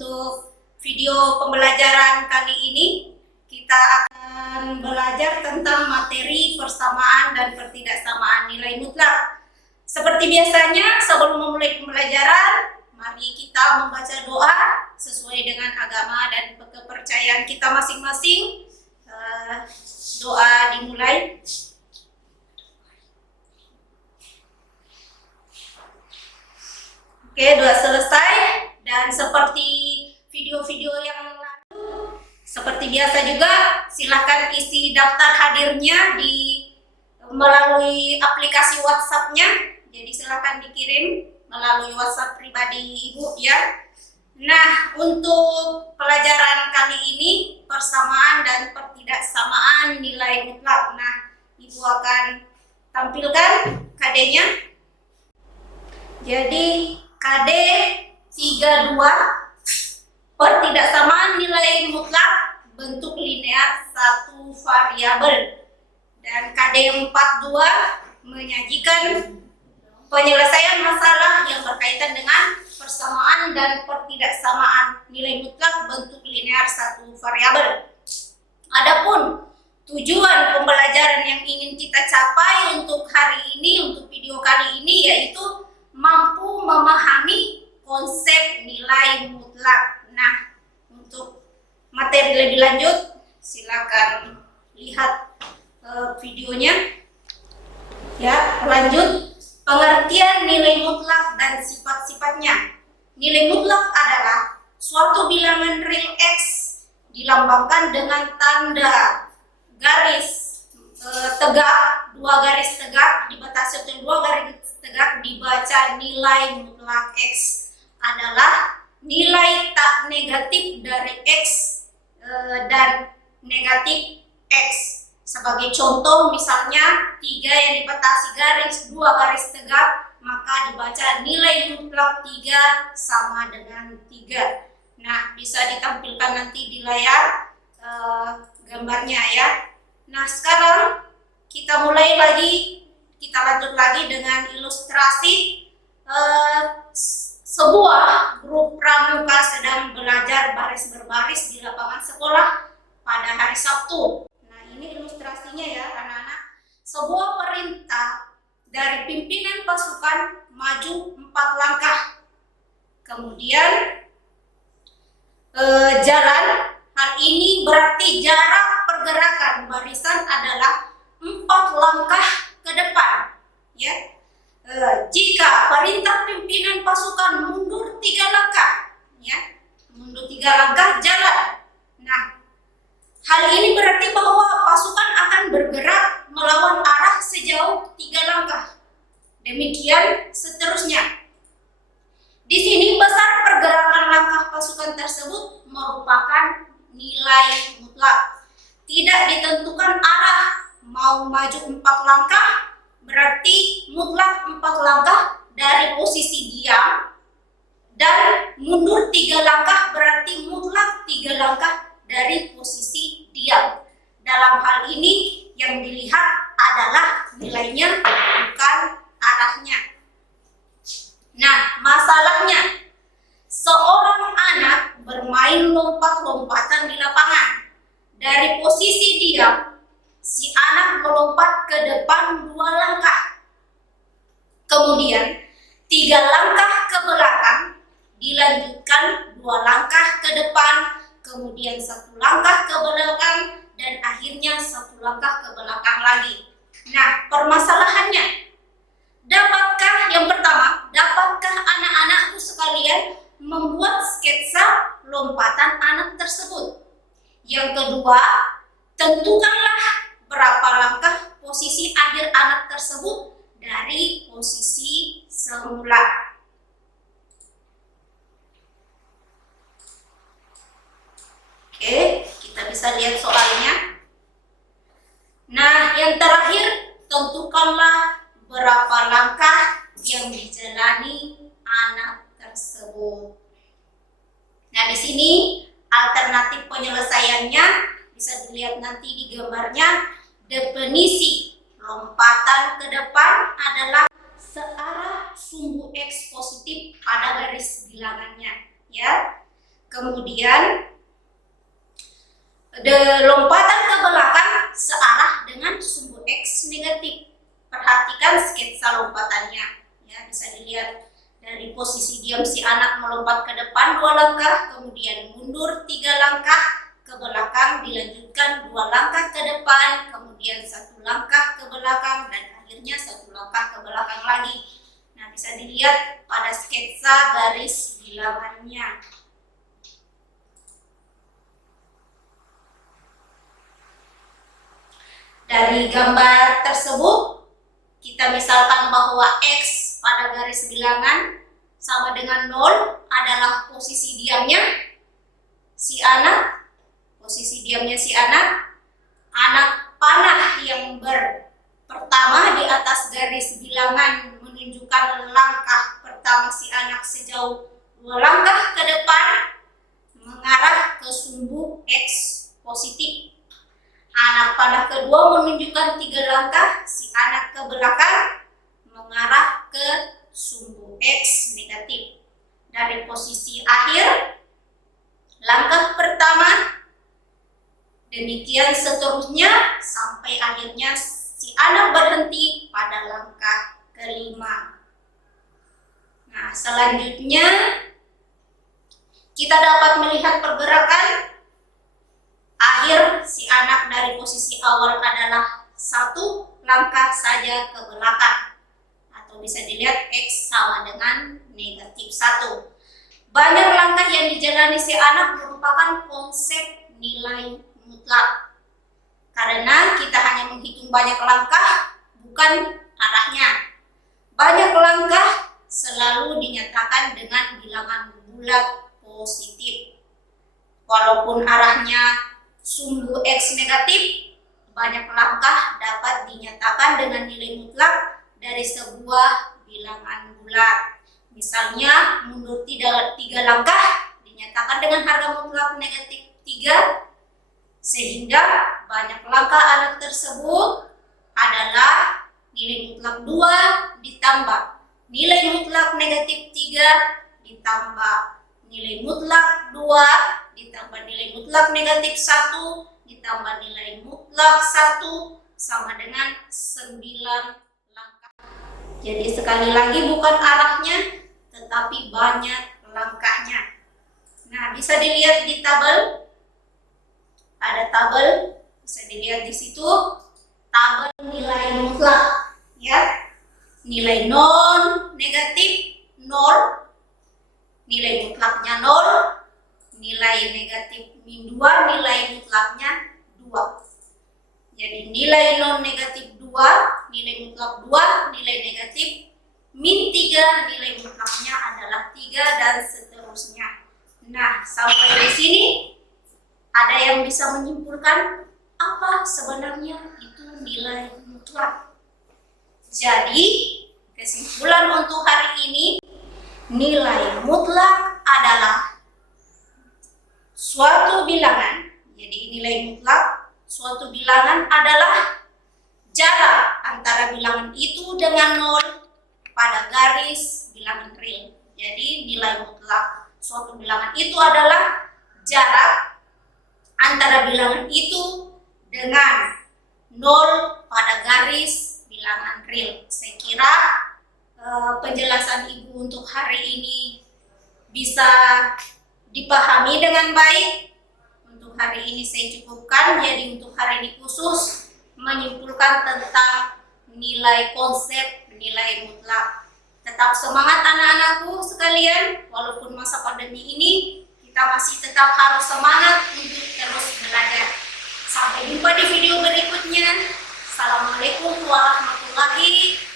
Untuk video pembelajaran kali ini kita akan belajar tentang materi persamaan dan pertidaksamaan nilai mutlak. Seperti biasanya, sebelum memulai pembelajaran, mari kita membaca doa sesuai dengan agama dan kepercayaan kita masing-masing. Doa dimulai. Oke, doa selesai. Dan seperti video-video yang lalu, seperti biasa juga, silakan isi daftar hadirnya melalui aplikasi WhatsApp-nya. Jadi silakan dikirim melalui WhatsApp pribadi Ibu ya. Nah, untuk pelajaran kali ini persamaan dan pertidaksamaan nilai mutlak. Nah, Ibu akan tampilkan KD-nya. Jadi KD 32 pertidaksamaan nilai mutlak bentuk linear satu variabel, dan KD 42 menyajikan penyelesaian masalah yang berkaitan dengan persamaan dan pertidaksamaan nilai mutlak bentuk linear satu variabel. Adapun tujuan pembelajaran yang ingin kita capai untuk hari ini, untuk video kali ini, yaitu mampu memahami konsep nilai mutlak. Nah, untuk materi lebih lanjut, silakan lihat videonya. Ya, lanjut. Pengertian nilai mutlak dan sifat-sifatnya. Nilai mutlak adalah suatu bilangan real X dilambangkan dengan tanda garis tegak, dua garis tegak dibatasi oleh dua garis tegak, dibaca nilai mutlak X adalah nilai tak negatif dari X dan negatif X. Sebagai contoh, misalnya 3 yang dibatasi garis, 2 garis tegak, maka dibaca nilai mutlak 3 sama dengan 3. Nah, bisa ditampilkan nanti di layar gambarnya ya. Nah, sekarang kita mulai lagi, kita lanjut lagi dengan ilustrasi sebuah grup pramuka sedang belajar baris berbaris di lapangan sekolah pada hari Sabtu. Nah, ini ilustrasinya ya anak-anak. Sebuah perintah dari pimpinan pasukan maju 4 langkah. Kemudian jalan. Hal ini berarti jarak pergerakan barisan adalah 4 langkah ke depan. Ya. Jika perintah pimpinan pasukan mundur 3 langkah, ya, mundur 3 langkah jalan. Nah, hal ini berarti bahwa pasukan akan bergerak melawan arah sejauh 3 langkah. Demikian seterusnya. Di sini besar pergerakan langkah pasukan tersebut merupakan nilai mutlak. Tidak ditentukan arah, mau maju 4 langkah berarti mutlak 4 langkah dari posisi diam, dan mundur 3 langkah berarti mutlak 3 langkah dari posisi diam. Dalam hal ini yang dilihat adalah nilainya, bukan arahnya. Nah, masalahnya, seorang anak bermain lompat-lompatan di lapangan. Dari posisi diam, si anak melompat ke depan 2 langkah. Kemudian 3 langkah ke belakang, dilanjutkan 2 langkah ke depan, kemudian 1 langkah ke belakang, dan akhirnya 1 langkah ke belakang lagi. Nah, permasalahannya, yang pertama, dapatkah anak-anakku sekalian membuat sketsa lompatan anak tersebut? Yang kedua, tentukanlah berapa langkah posisi akhir anak tersebut dari posisi semula. Oke, kita bisa lihat soalnya. Nah, yang terakhir, tentukanlah berapa langkah yang dijalani anak tersebut. Nah, di sini alternatif penyelesaiannya bisa dilihat nanti di gambarnya. Definisi lompatan ke depan adalah searah sumbu X positif pada garis bilangannya, ya. Kemudian lompatan ke belakang searah dengan sumbu X negatif. Perhatikan sketsa lompatannya. Ya, bisa dilihat dari posisi diam si anak melompat ke depan 2 langkah, kemudian mundur 3 langkah ke belakang, dilanjutkan 2 langkah ke depan, kemudian 1 langkah ke belakang, dan akhirnya 1 langkah ke belakang lagi. Nah, bisa dilihat pada sketsa garis bilangannya. Dari gambar tersebut, kita misalkan bahwa X pada garis bilangan sama dengan 0 adalah posisi diamnya si anak. Posisi diamnya si anak panah yang pertama di atas garis bilangan menunjukkan langkah pertama si anak sejauh 2 langkah ke depan mengarah ke sumbu X positif. Anak panah kedua menunjukkan 3 langkah si anak ke belakang mengarah ke sumbu X negatif. Dari posisi akhir langkah pertama, demikian seterusnya sampai akhirnya si anak berhenti pada langkah kelima. Nah, selanjutnya kita dapat melihat pergerakan akhir si anak dari posisi awal adalah 1 langkah saja ke belakang, atau bisa dilihat X sama dengan negatif 1. Banyak langkah yang dijalani si anak merupakan konsep nilai mutlak, karena kita hanya menghitung banyak langkah, bukan arahnya. Banyak langkah selalu dinyatakan dengan bilangan bulat positif. Walaupun arahnya sumbu X negatif, banyak langkah dapat dinyatakan dengan nilai mutlak dari sebuah bilangan bulat. Misalnya, mundur 3 langkah dinyatakan dengan harga mutlak negatif 3, sehingga banyak langkah anak tersebut adalah nilai mutlak 2 ditambah nilai mutlak negatif 3 ditambah nilai mutlak 2 ditambah nilai mutlak negatif 1 ditambah nilai mutlak 1 sama dengan 9 langkah. Jadi sekali lagi bukan arahnya, tetapi banyak langkahnya. Nah, bisa dilihat di tabel. Ada tabel, bisa dilihat di situ tabel nilai mutlak, ya. Nilai non negatif 0, nilai mutlaknya 0, nilai negatif min 2, nilai mutlaknya 2. Jadi nilai non negatif 2, nilai mutlak 2, nilai negatif min 3, nilai mutlaknya adalah 3, dan seterusnya. Nah, sampai di sini ada yang bisa menyimpulkan apa sebenarnya itu nilai mutlak. Jadi, kesimpulan untuk hari ini, nilai mutlak adalah suatu bilangan. Jadi nilai mutlak suatu bilangan adalah jarak antara bilangan itu dengan 0 pada garis bilangan real. Jadi nilai mutlak suatu bilangan itu adalah jarak antara bilangan itu dengan 0 pada garis bilangan real. Saya kira penjelasan Ibu untuk hari ini bisa dipahami dengan baik. Untuk hari ini saya cukupkan, jadi untuk hari ini khusus menyimpulkan tentang nilai konsep nilai mutlak. Tetap semangat anak-anakku sekalian, walaupun masa pandemi ini kita masih tetap harus semangat untuk terus belajar. Sampai jumpa di video berikutnya. Assalamualaikum warahmatullahi wabarakatuh.